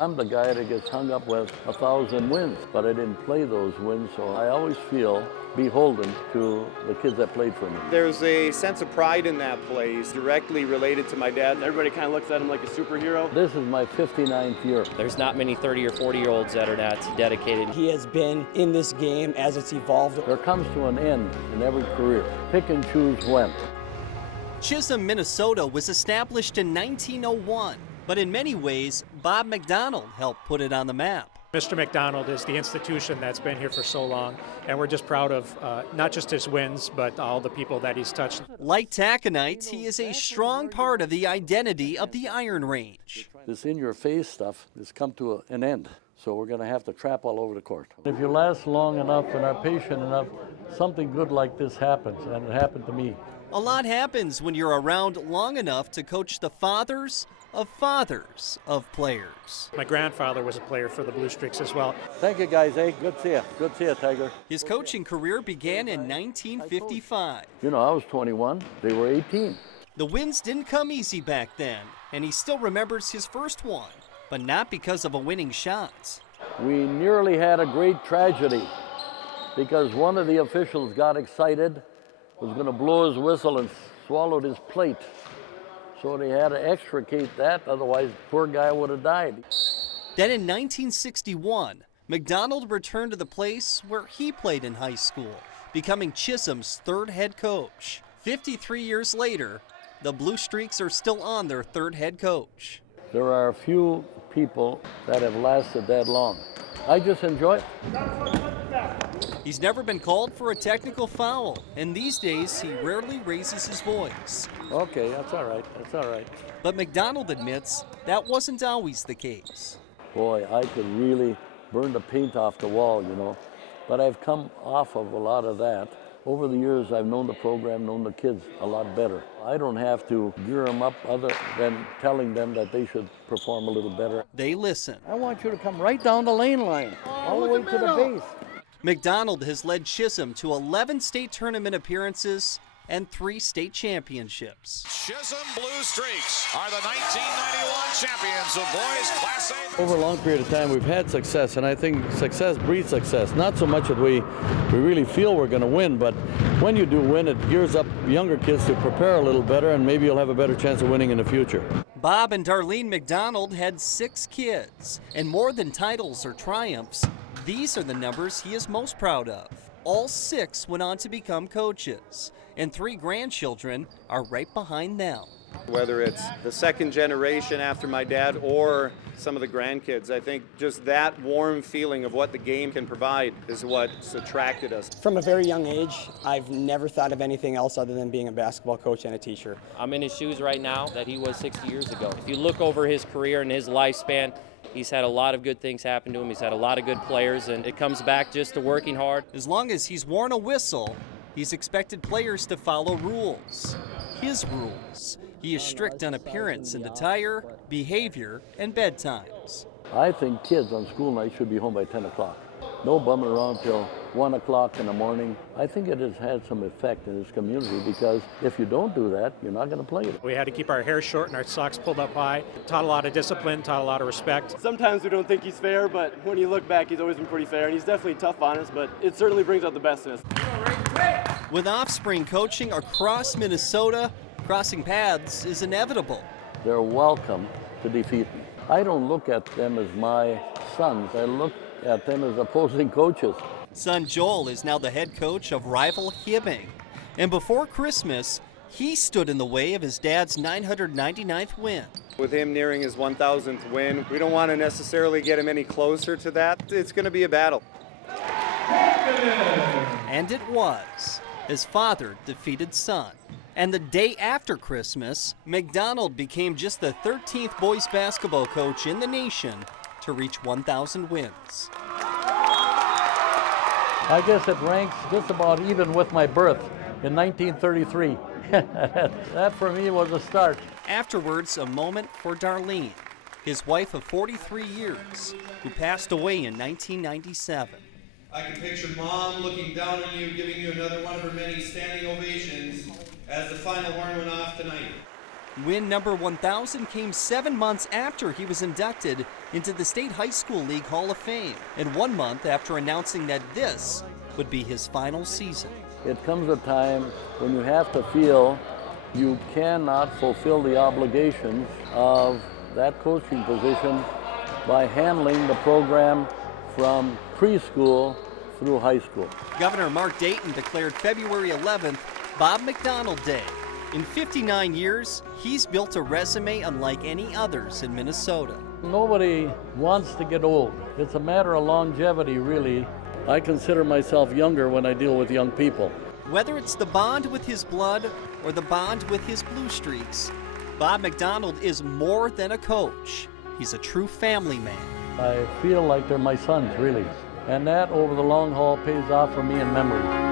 I'm the guy that gets hung up with 1,000 wins, but I didn't play those wins, so I always feel beholden to the kids that played for me. There's a sense of pride in that place, directly related to my dad. Everybody kind of looks at him like a superhero. This is my 59th year. There's not many 30 or 40-year-olds that are that dedicated. He has been in this game as it's evolved. There comes to an end in every career. Pick and choose when. Chisholm, Minnesota was established in 1901, but in many ways, Bob McDonald helped put it on the map. Mr. McDonald is the institution that's been here for so long, and we're just proud of not just his wins, but all the people that he's touched. Like Taconite, he is a strong part of the identity of the Iron Range. This in-your-face stuff has come to an end, so we're going to have to trap all over the court. If you last long enough and are patient enough, something good like this happens, and it happened to me. A lot happens when you're around long enough to coach the fathers of players. My grandfather was a player for the Blue Streaks as well. Thank you, guys. Hey, good to see you. Good to see you, Tiger. His coaching career began in 1955. You know, I was 21. They were 18. The wins didn't come easy back then, and he still remembers his first one, but not because of a winning shot. We nearly had a great tragedy because one of the officials got excited, was going to blow his whistle and swallowed his plate. So they had to extricate that, otherwise the poor guy would have died. Then in 1961, McDonald returned to the place where he played in high school, becoming Chisholm's third head coach. 53 years later, the Blue Streaks are still on their third head coach. There are a few people that have lasted that long. I just enjoy it. He's never been called for a technical foul, and these days he rarely raises his voice. Okay, that's all right, that's all right. But McDonald admits that wasn't always the case. Boy, I could really burn the paint off the wall, you know. But I've come off of a lot of that. Over the years, I've known the program, known the kids a lot better. I don't have to gear them up other than telling them that they should perform a little better. They listen. I want you to come right down the lane line, all the way to the base. McDonald has led Chisholm to 11 state tournament appearances and 3 state championships. Chisholm Blue Streaks are the 1991 champions of boys Class A. Over a long period of time, we've had success, and I think success breeds success. Not so much that we really feel we're going to win, but when you do win, it gears up younger kids to prepare a little better, and maybe you'll have a better chance of winning in the future. Bob and Darlene McDonald had 6 kids, and more than titles or triumphs, these are the numbers he is most proud of. All 6 went on to become coaches, and 3 grandchildren are right behind them. Whether it's the second generation after my dad or some of the grandkids, I think just that warm feeling of what the game can provide is what's attracted us. From a very young age, I've never thought of anything else other than being a basketball coach and a teacher. I'm in his shoes right now that he was 60 years ago. If you look over his career and his lifespan, he's had a lot of good things happen to him. He's had a lot of good players, and it comes back just to working hard. As long as he's worn a whistle, he's expected players to follow rules. His rules. He is strict on appearance and attire, behavior, and bedtimes. I think kids on school night should be home by 10 o'clock. No bumming around till 1 o'clock in the morning. I think it has had some effect in this community because if you don't do that, you're not going to play it. We had to keep our hair short and our socks pulled up high. Taught a lot of discipline, taught a lot of respect. Sometimes we don't think he's fair, but when you look back, he's always been pretty fair, and he's definitely tough on us, but it certainly brings out the best in us. With offspring coaching across Minnesota, crossing paths is inevitable. They're welcome to defeat me. I don't look at them as my sons. I look at them as opposing coaches. Son Joel is now the head coach of rival Hibbing. And before Christmas, he stood in the way of his dad's 999th win. With him nearing his 1,000th win, we don't want to necessarily get him any closer to that. It's going to be a battle. And it was. His father defeated son. And the day after Christmas, McDonald became just the 13th boys basketball coach in the nation to reach 1,000 wins. I guess it ranks just about even with my birth in 1933. That for me was a start. Afterwards, a moment for Darlene, his wife of 43 years, who passed away in 1997. I can picture Mom looking down on you, giving you another one of her many standing ovations as the final horn went off tonight. Win number 1,000 came 7 months after he was inducted into the State High School League Hall of Fame, and 1 month after announcing that this would be his final season. It comes a time when you have to feel you cannot fulfill the obligations of that coaching position by handling the program from preschool through high school. Governor Mark Dayton declared February 11th Bob McDonald Day. In 59 years, he's built a resume unlike any others in Minnesota. Nobody wants to get old. It's a matter of longevity, really. I consider myself younger when I deal with young people. Whether it's the bond with his blood or the bond with his blue streaks, Bob McDonald is more than a coach. He's a true family man. I feel like they're my sons, really. And that, over the long haul, pays off for me in memory.